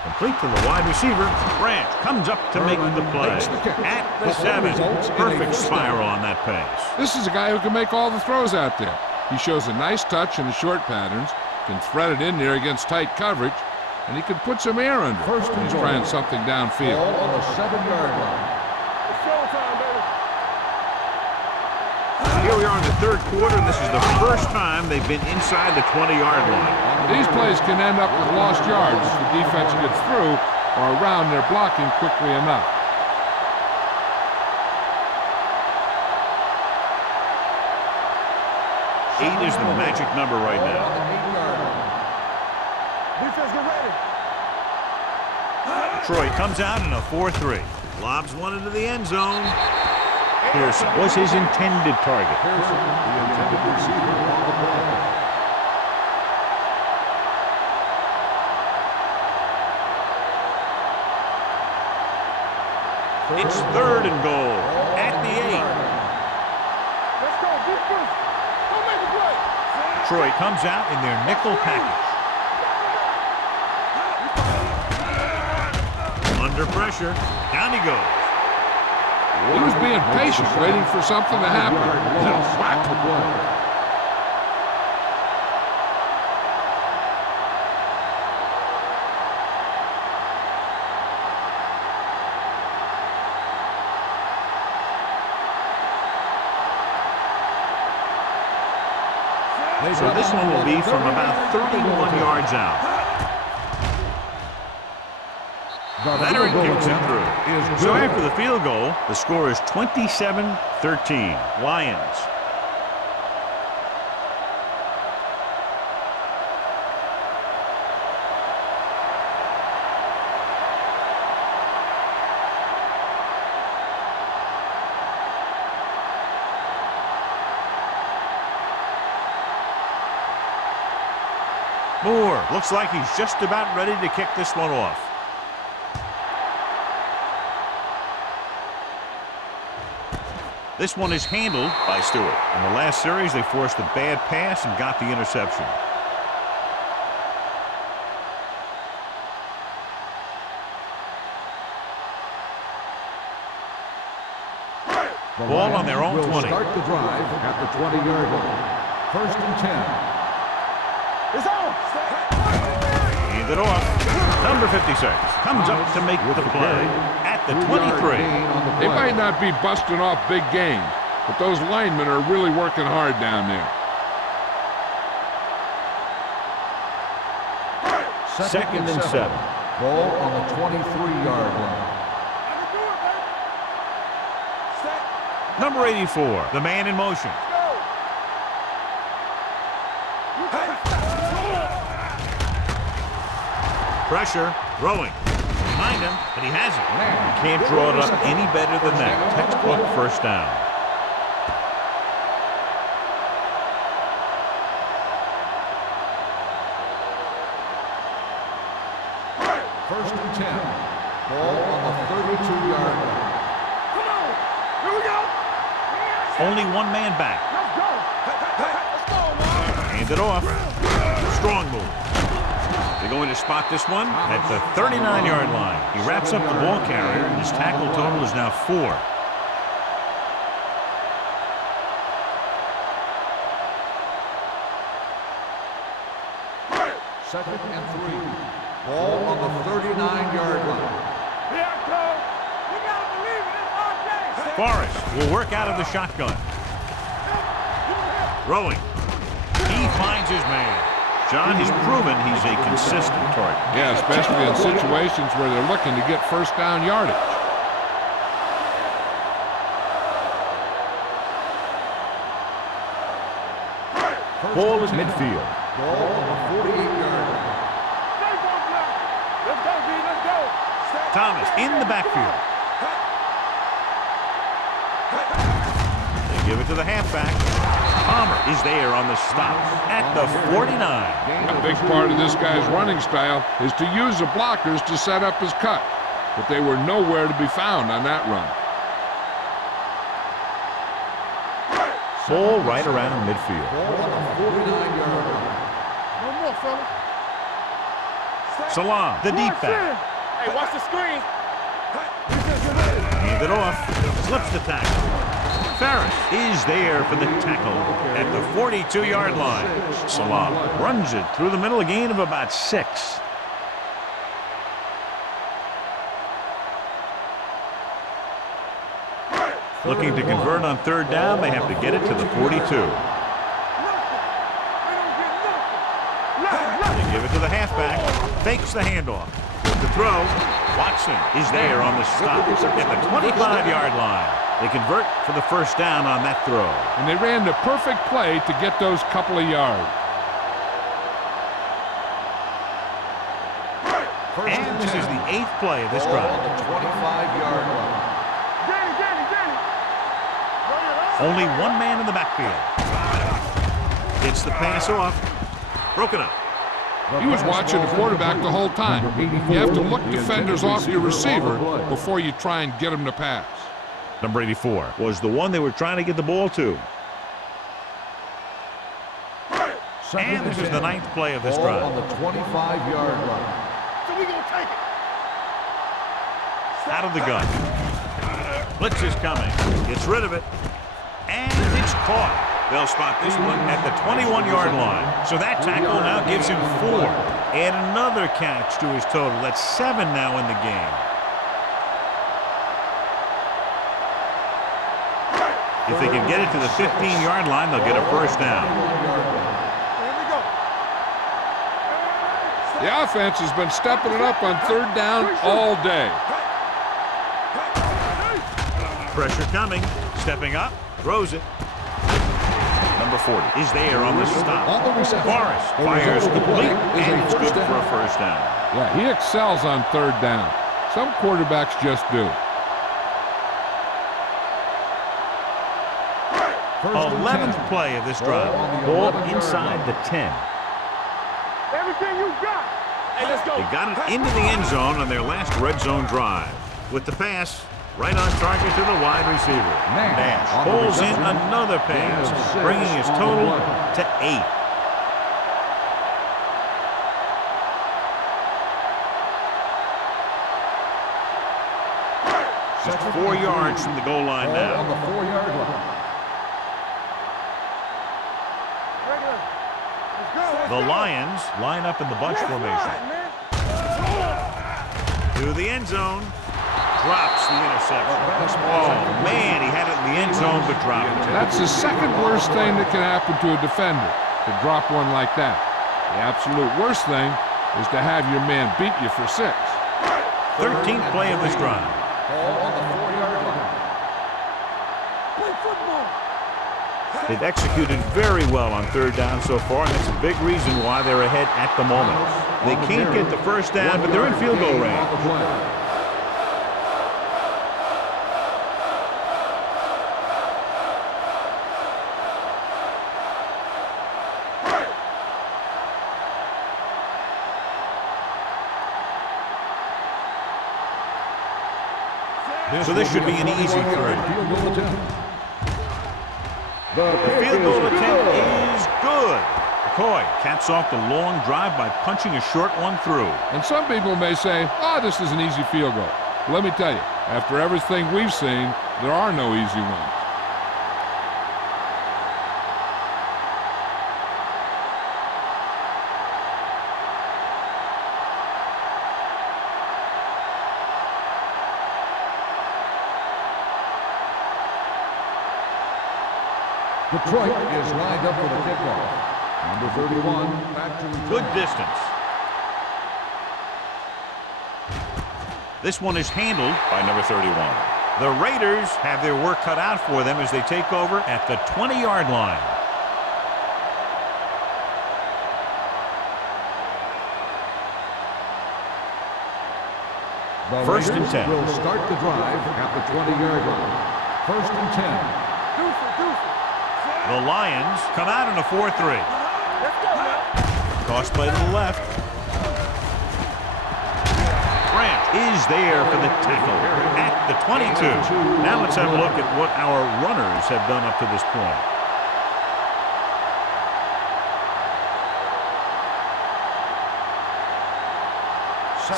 complete to the wide receiver. Branch comes up to make the play. At the 7, perfect spiral on that pass. This is a guy who can make all the throws out there. He shows a nice touch in the short patterns, can thread it in there against tight coverage, and he can put some air under it when he's trying something downfield. Ball on the 7-yard line. It's showtime, baby. Here we are in the third quarter, and this is the first time they've been inside the 20-yard line. These plays can end up with lost yards if the defense gets through or around their blocking quickly enough. Eight is the magic number right Ball now. on the 8-yard line. Defense, get ready. Detroit comes out in a 4-3. Lobs one into the end zone. Pearson was his intended target. Pearson, the intended receiver on the play. It's third and goal at the 8. Let's go. Defense. Go make the play. Detroit comes out in their nickel package. Under pressure, down he goes. He was being patient, waiting for something to happen. Then whack. So this one will be from about 31 yards out. Veteran kicks it through. So after the field goal, the score is 27-13. Lions. Moore looks like he's just about ready to kick this one off. This one is handled by Stewart. In the last series, they forced a bad pass and got the interception. Ball on their own 20. Start the drive at the 20-yard line. First and 10. Hand it off. Number 56 comes up to make the play at the 23. They might not be busting off big games, but those linemen are really working hard down there. Second and 7. Ball on the 23-yard line. Number 84, the man in motion. Pressure, throwing. Behind him, but he has it. You can't draw it up any better than that. Textbook first down. First and 10. Ball on the 32-yard line. Come on. Here we go. Only one man back. Let's go. Let's go, man. Hand it off. Strong move. They're going to spot this one at the 39-yard line. He wraps up the ball carrier, and his tackle total is now 4. Second and 3. Ball on the 39-yard line. Here I come. You gotta believe it. It's our day. Forrest will work out of the shotgun. Throwing. He finds his man. John has proven he's a consistent target. Yeah, especially in situations where they're looking to get first down yardage. Ball is midfield. Ball on the 48-yard line. Let's go, D. Let's go. Thomas in the backfield. They give it to the halfback. Palmer is there on the stop at the 49. A big part of this guy's running style is to use the blockers to set up his cut, but they were nowhere to be found on that run. Ball right around midfield. Ball on the 49-yard line. No more, fella. Salam, the deep back. Hey, watch the screen. Hand it off. Slips the tackle. Ferris is there for the tackle at the 42-yard line. Salam runs it through the middle, a gain of about 6. Looking to convert on third down, they have to get it to the 42. They give it to the halfback, fakes the handoff. The throw, Watson is there on the stop at the 25-yard line. They convert for the first down on that throw. And they ran the perfect play to get those couple of yards. And this is the 8th play of this drive. On the 25-yard line. Only one man in the backfield. Gets the pass off. Broken up. He was watching the quarterback the whole time. You have to look defenders off your receiver before you try and get him to pass. Number 84 was the one they were trying to get the ball to. And this is the 9th play of this drive. On the 25-yard line. So we gonna take it. Out of the gun. Blitz is coming. Gets rid of it. And it's caught. They'll spot this one at the 21-yard line. So that tackle now gives him 4. Add another catch to his total. That's 7 now in the game. If they can get it to the 15-yard line, they'll get a first down. Here we go. The offense has been stepping it up on third down all day. Pressure coming. Stepping up. Throws it. Number 40 is there on the stop. Forrest fires complete, and it's good for a first down. Yeah, he excels on third down. Some quarterbacks just do. 11th play of this drive. Ball inside the 10. Everything you got. Hey, let's go. They got it into the end zone on their last red zone drive. With the pass, right on target to the wide receiver. Nash pulls in another pass, bringing his total to 8. Just 4 yards from the goal line now. On the 4-yard line. Let's go. The Lions line up in the bunch formation. Man. To the end zone. Drops the interception. Oh, man, he had it in the end zone, but dropped it. That's the second worst thing that can happen to a defender, to drop one like that. The absolute worst thing is to have your man beat you for 6. 13th play of this drive. Ball on the 4-yard line. Play football. They've executed very well on third down so far, and that's a big reason why they're ahead at the moment. They can't get the first down, but they're in field goal range. So this should be an easy third. The field goal attempt is good. McCoy caps off the long drive by punching a short one through. And some people may say, oh, this is an easy field goal. But let me tell you, after everything we've seen, there are no easy ones. Detroit is lined up for the kickoff. Number 31, back to return. Good distance. This one is handled by number 31. The Raiders have their work cut out for them as they take over at the 20-yard line. The First and Raiders 10. will start the drive at the 20-yard line. First and 10. The Lions come out in a 4-3. Toss play to the left. Grant is there for the tackle at the 22. Now let's have a look at what our runners have done up to this point.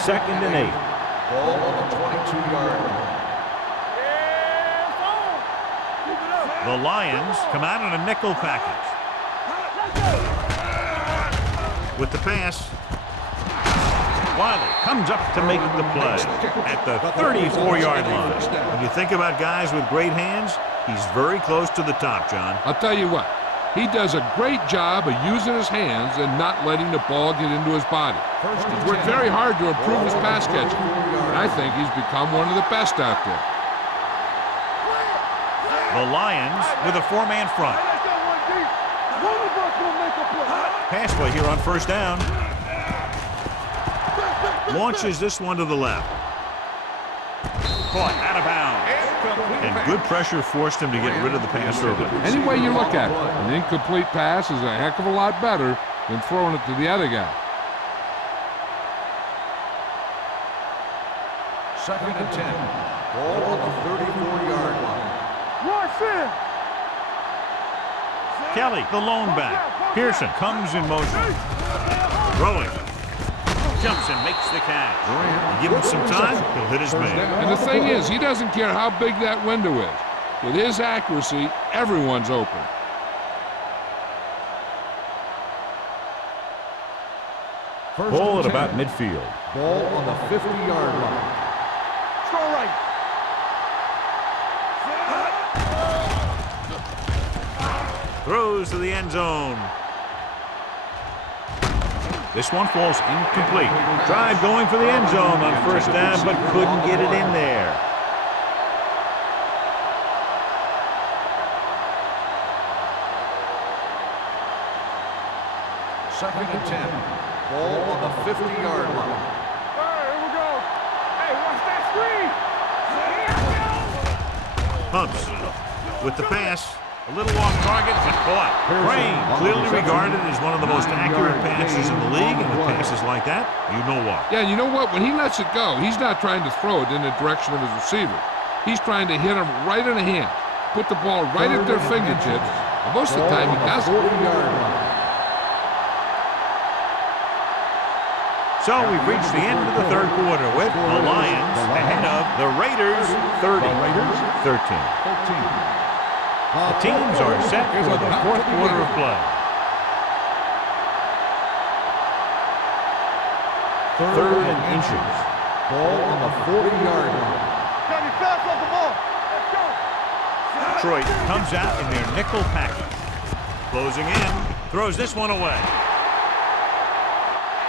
Second and 8. Ball on the 22-yard line. The Lions come out in a nickel package. With the pass, Wiley comes up to make the play at the 34-yard line. When you think about guys with great hands, he's very close to the top, John. I'll tell you what, he does a great job of using his hands and not letting the ball get into his body. He's worked very hard to improve his pass catching, and I think he's become one of the best out there. The Lions with a 4-man front. Pass play here on first down. Launches this one to the left. Caught out of bounds. And good pressure forced him to get rid of the pass early. Any way you look at it, an incomplete pass is a heck of a lot better than throwing it to the other guy. Second and 10. Ball on the 34-yard line. Kelly, the lone back. Pearson comes in motion. Throwing. Jumps and makes the catch. You give him some time, he'll hit his man. And the thing is, he doesn't care how big that window is. With his accuracy, everyone's open. Ball at about midfield. Ball on the 50-yard line. Throw right. Throws to the end zone. This one falls incomplete. Drive going for the end zone on first down, but couldn't get it in there. Second and 10. Ball on the 50-yard line. All right, here we go. Hey, watch that screen. Hunts with the pass. A little off target, but caught. Crane, clearly regarded as one of the most accurate passes in the league, and with passes like that, you know why. Yeah, you know what? When he lets it go, he's not trying to throw it in the direction of his receiver. He's trying to hit him right in the hand, put the ball right at their fingertips, and most of the time he doesn't. So we've reached the end of the third quarter with the Lions ahead of the Raiders 30-13. The teams are set for the fourth quarter of play. Third and inches. Ball on the 40-yard line. Gotta be fast off the ball. Let's go. Detroit comes out in their nickel package. Closing in, throws this one away.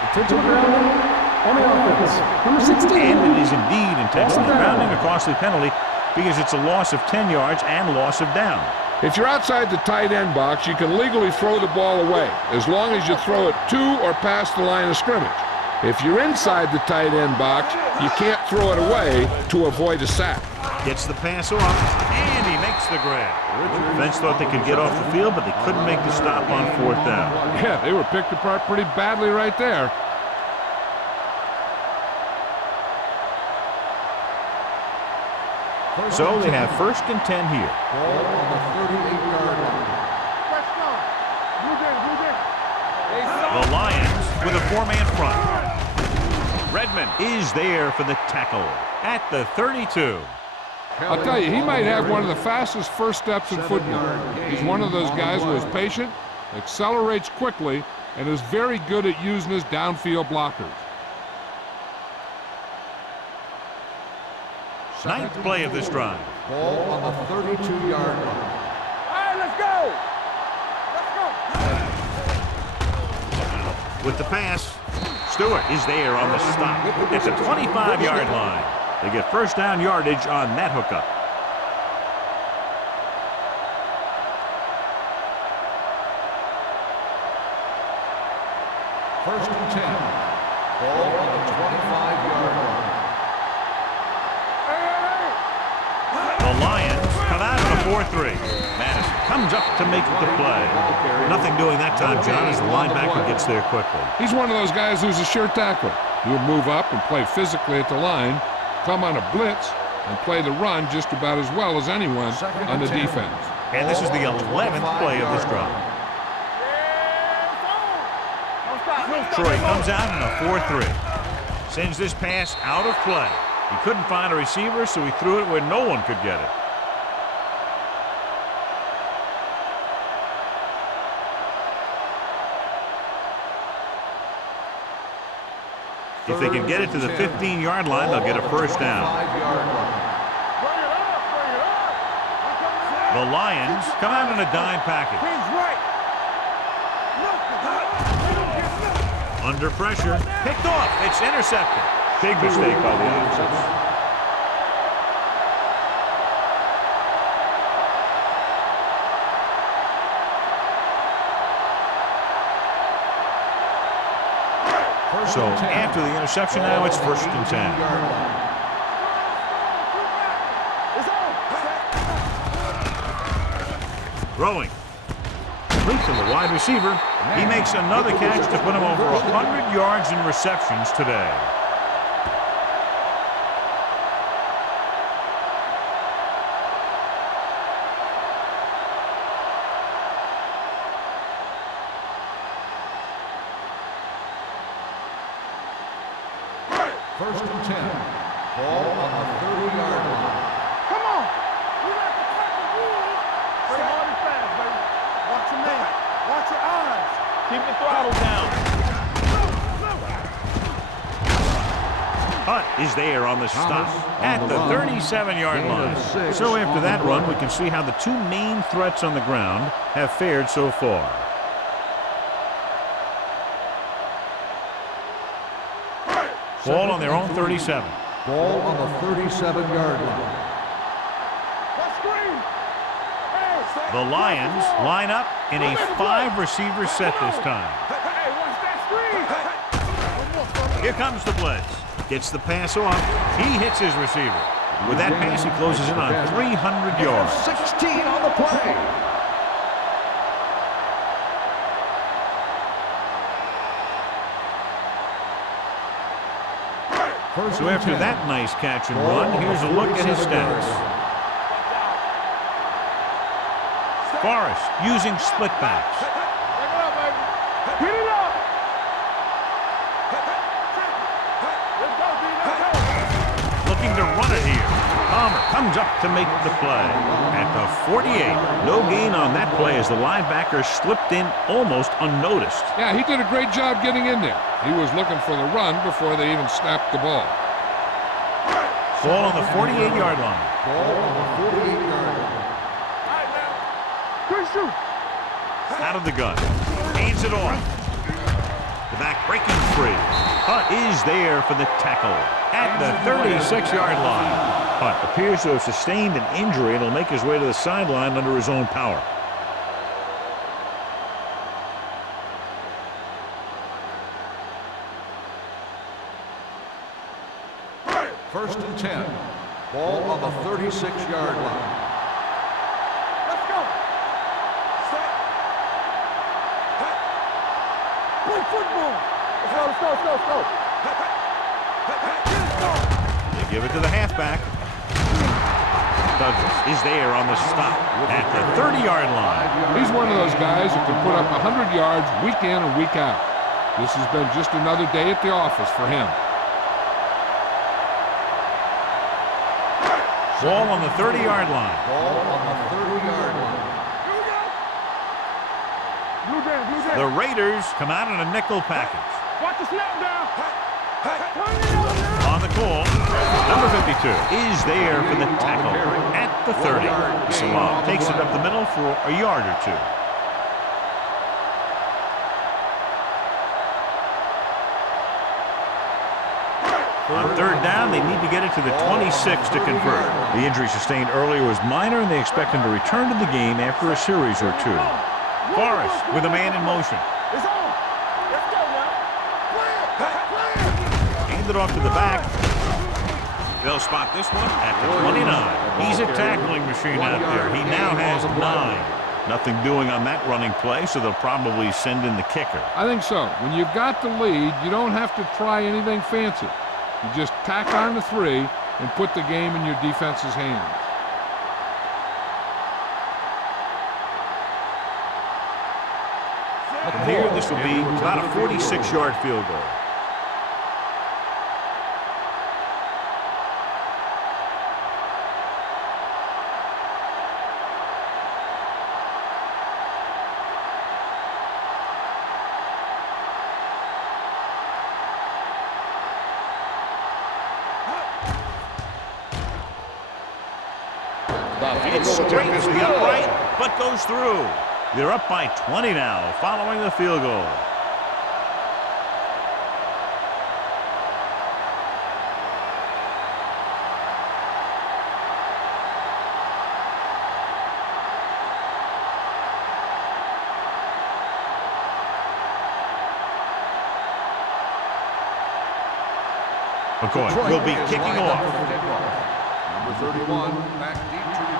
Intentional grounding on the offense. Number 16. And it is indeed intentional grounding, a costly penalty because it's a loss of 10 yards and loss of down. If you're outside the tight end box, you can legally throw the ball away as long as you throw it to or past the line of scrimmage. If you're inside the tight end box, you can't throw it away to avoid a sack. Gets the pass off, and he makes the grab. Defense thought they could get off the field, but they couldn't make the stop on 4th down. Yeah, they were picked apart pretty badly right there. So they have 1st and 10 here. Ball on the 38-yard line. Fresh start. The Lions with a 4-man front. Redmond is there for the tackle at the 32. I'll tell you, he might have one of the fastest first steps in football. He's one of those guys who is patient, accelerates quickly, and is very good at using his downfield blockers. 9th play of this drive. Ball on the 32-yard line. All right, let's go. With the pass, Stewart is there on the stop. It's a 25-yard line. They get 1st down yardage on that hookup. First and 10. Ball on the 25-yard line. The Lions come out on a 4-3. Madison comes up to make the play. Nothing doing that time, John, as the linebacker gets there quickly. He's one of those guys who's a sure tackler. He'll move up and play physically at the line, come on a blitz, and play the run just about as well as anyone on the defense. And this is the 11th play of this drive. Troy comes out in a 4-3. Sends this pass out of play. He couldn't find a receiver, so he threw it where no one could get it. If they can get it to the 15-yard line, they'll get a 1st down. The Lions come out in a dime package. Under pressure, picked off. It's intercepted. Big mistake by the offense. So after the interception, now it's 1st and 10. Throwing. Complete to the wide receiver. He makes another catch to put him over 100 yards in receptions today. First and 10. Ball on the 30-yard line. Come on. We like to cut the rules. Play hard and fast, baby. Watch your man. Watch your eyes. Keep the throttle down. Hunt is there on the stop at the 37-yard line. So after that run, we can see how the 2 main threats on the ground have fared so far. Ball on their own 37. Ball on the 37-yard line. The Lions line up in a 5-receiver set this time. Here comes the blitz. Gets the pass off. He hits his receiver. With that pass, he closes in on 300 yards. 16 on the play. So after that nice catch and run, here's a look at his stats. Forrest using split backs. Hit it up. Looking to run it here. Palmer comes up to make the play. At the 48, no gain on that play as the linebacker slipped in almost unnoticed. Yeah, he did a great job getting in there. He was looking for the run before they even snapped the ball. Ball on the 48-yard line. Ball on the 48-yard line. Good shoot. Out of the gun. Hands it off. The back breaking free. Hunt is there for the tackle at the 36-yard line. Hunt appears to have sustained an injury and will make his way to the sideline under his own power. First and 10. Ball on the 36-yard line. Let's go. Set. Play football. Let's go. They give it to the halfback. Douglas is there on the stop at the 30-yard line. He's one of those guys who can put up 100 yards week in and week out. This has been just another day at the office for him. Ball on the 30-yard line. Ball on the 30-yard line. Blue down. The Raiders come out in a nickel package. Watch the snap down. On the call, number 52 is there for the tackle at the 30. Salah takes it up the middle for a yard or two. On third down, they need to get it to the 26 to convert. The injury sustained earlier was minor, and they expect him to return to the game after a series or two. Forrest with a man in motion. It's on. Let's go now. Play it. Hand it off to the back. They'll spot this one at the 29. He's a tackling machine out there. He now has 9. Nothing doing on that running play, so they'll probably send in the kicker. I think so. When you've got the lead, you don't have to try anything fancy. You just tack on the 3 and put the game in your defense's hands. And here, this will be about a 46-yard field goal. It's straight to the upright, but goes through. They're up by 20 now, following the field goal. McCoy will be kicking off. Number 31, back deep to return.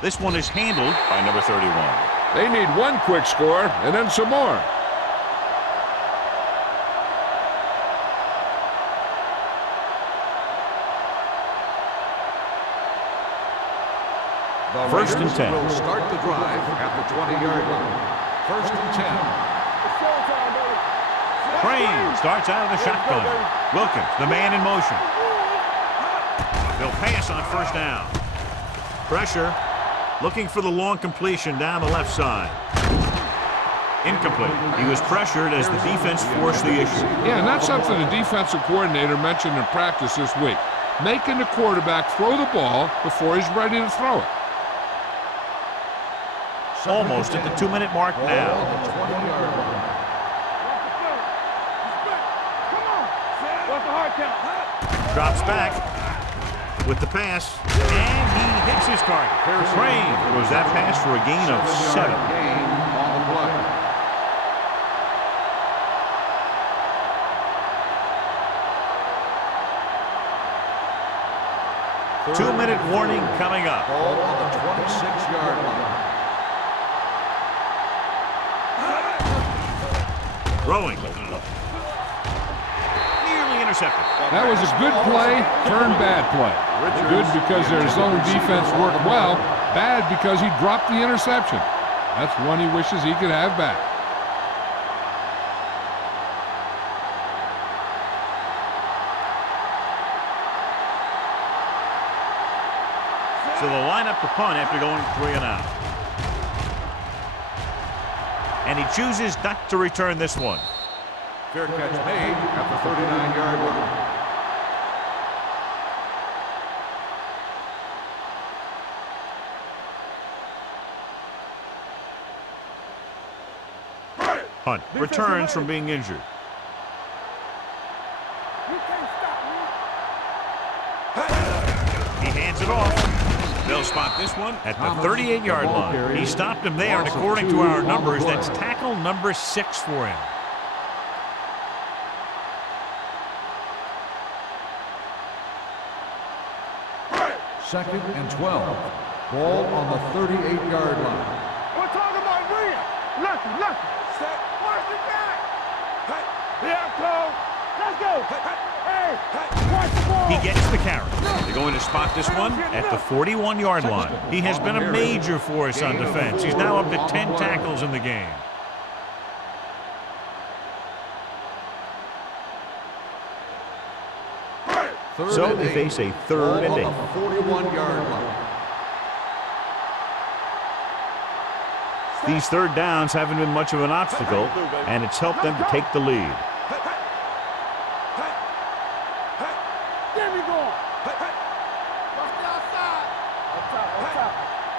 This one is handled by number 31. They need one quick score and then some more. The First and Raiders 10. will start the drive at the 20-yard line. First and 10. It's showtime, baby. Crane starts out of the shotgun. Wilkins, the man in motion. They'll pass on first down. Pressure, looking for the long completion down the left side. Incomplete. He was pressured as the defense forced the issue. Yeah, and that's something the defensive coordinator mentioned in practice this week. Making the quarterback throw the ball before he's ready to throw it. Almost at the 2-minute mark now. The 20-yard line. What's the hard count? Drops back with the pass, and he hits his target. Crane throws that pass for a gain of 7. Gain on the play. 2-minute warning coming up. Ball on the 26-yard line. Throwing. Nearly intercepted. That was a good play, turned bad play. Good because their zone defense worked well. Bad because he dropped the interception. That's one he wishes he could have back. So they'll line up the punt after going 3 and out. And he chooses not to return this one. Fair catch made at the 39-yard line. Hunt returns from being injured. You can't stop me. He hands it off. They'll spot this one at the 38-yard line. He stopped him there, and according to our numbers, that's tackle number 6 for him. Second and 12. Ball on the 38-yard line. We're talking about Rhea. Lucky. Set. Watch the back. Yeah, Cole. Let's go. Hey, watch the ball. He gets the carry. They're going to spot this one at the 41-yard line. He has been a major force on defense. He's now up to 10 tackles in the game. So they face a 3rd and 8. 41-yard line. These third downs haven't been much of an obstacle, and it's helped them to take the lead. There we go. Watch the outside. Up top.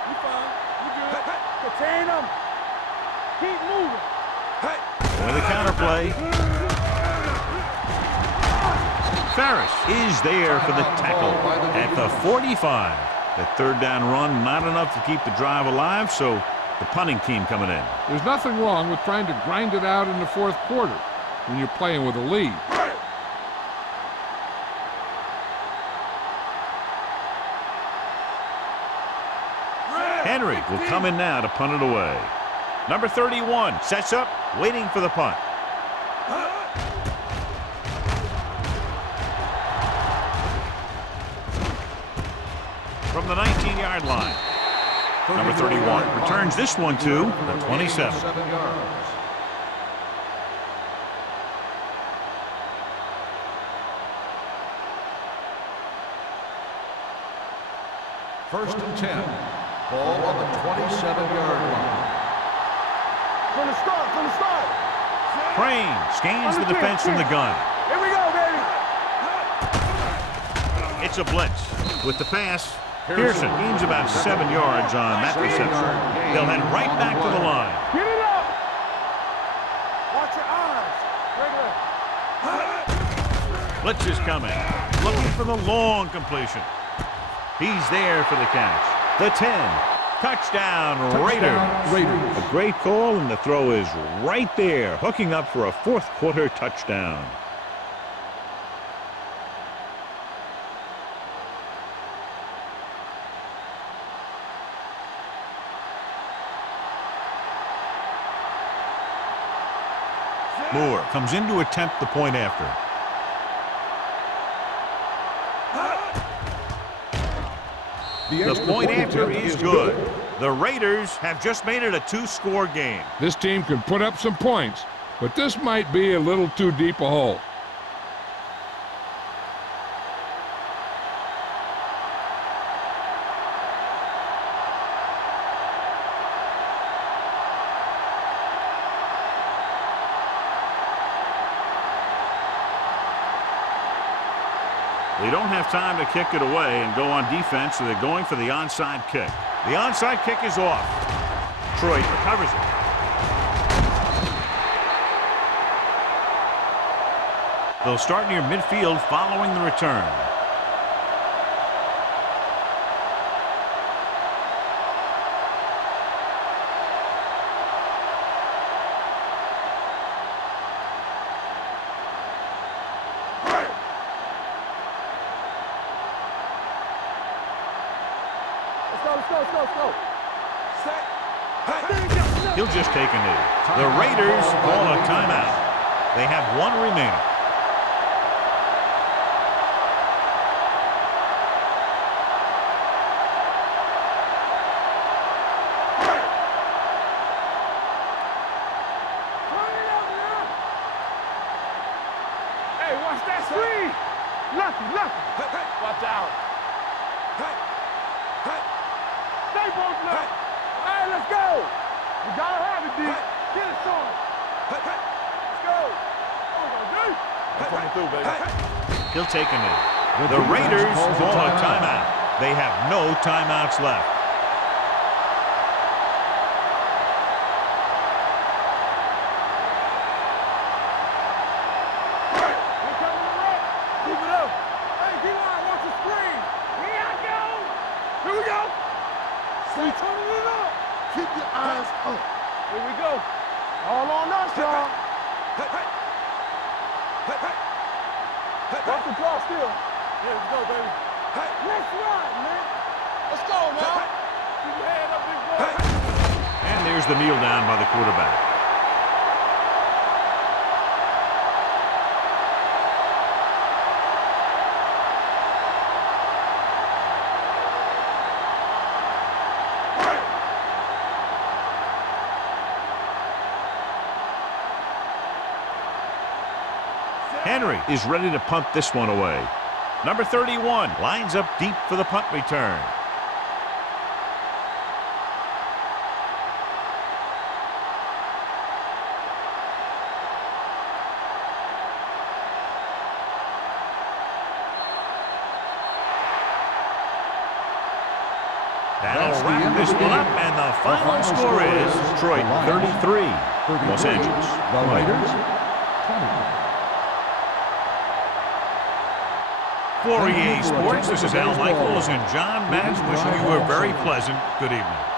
You fine. You good. Contain them. Keep moving. With a counterplay. Ferris is there for the tackle at the 45. The third down run, not enough to keep the drive alive, so the punting team coming in. There's nothing wrong with trying to grind it out in the fourth quarter when you're playing with a lead. Henry will come in now to punt it away. Number 31 sets up, waiting for the punt. From the 19-yard line. Number 31 returns this one to the 27. First and 10. Ball on the 27-yard line. From the start. Crane scans the defense from the gun. Here we go, baby. It's a blitz. With the pass, Pearson gains about 7 yards on that reception. They'll head right back to the line. Get it up. Watch your eyes. Regular. Blitz is coming. Looking for the long completion. He's there for the catch. The 10. Touchdown, Raiders. A great call, and the throw is right there, hooking up for a fourth quarter touchdown. Moore comes in to attempt the point after. The point after is good. The Raiders have just made it a 2-score game. This team can put up some points, but this might be a little too deep a hole. They don't have time to kick it away and go on defense, so they're going for the onside kick. The onside kick is off. Troy recovers it. They'll start near midfield following the return. Let's go. Set. He'll just take a knee. The Raiders call a timeout. They have one remaining. Hey, watch that screen. Lucky. Watch out. Stay both left. All right, let's go. We gotta have it, D. Get it, son. Let's go. What we gonna do? Coming through, baby. He'll take a knee. The Raiders call a timeout. They have no timeouts left. Keep it up. Hey, D-line, watch the screen. Here I go. Here we go. Stay turning it up. Keep your eyes up. Here we go. All on us, y'all. Watch the draw still. Yeah, let's go, baby. Let's run, man. Let's go, now. Keep your head up, big boy. And there's the kneel down by the quarterback. Henry is ready to punt this one away. Number 31 lines up deep for the punt return. That'll wrap this one up, and the final score is Detroit 33, Los Angeles. The Raiders 20. For EA Sports, this is Al Michaels and John Madden wishing you a very pleasant good evening.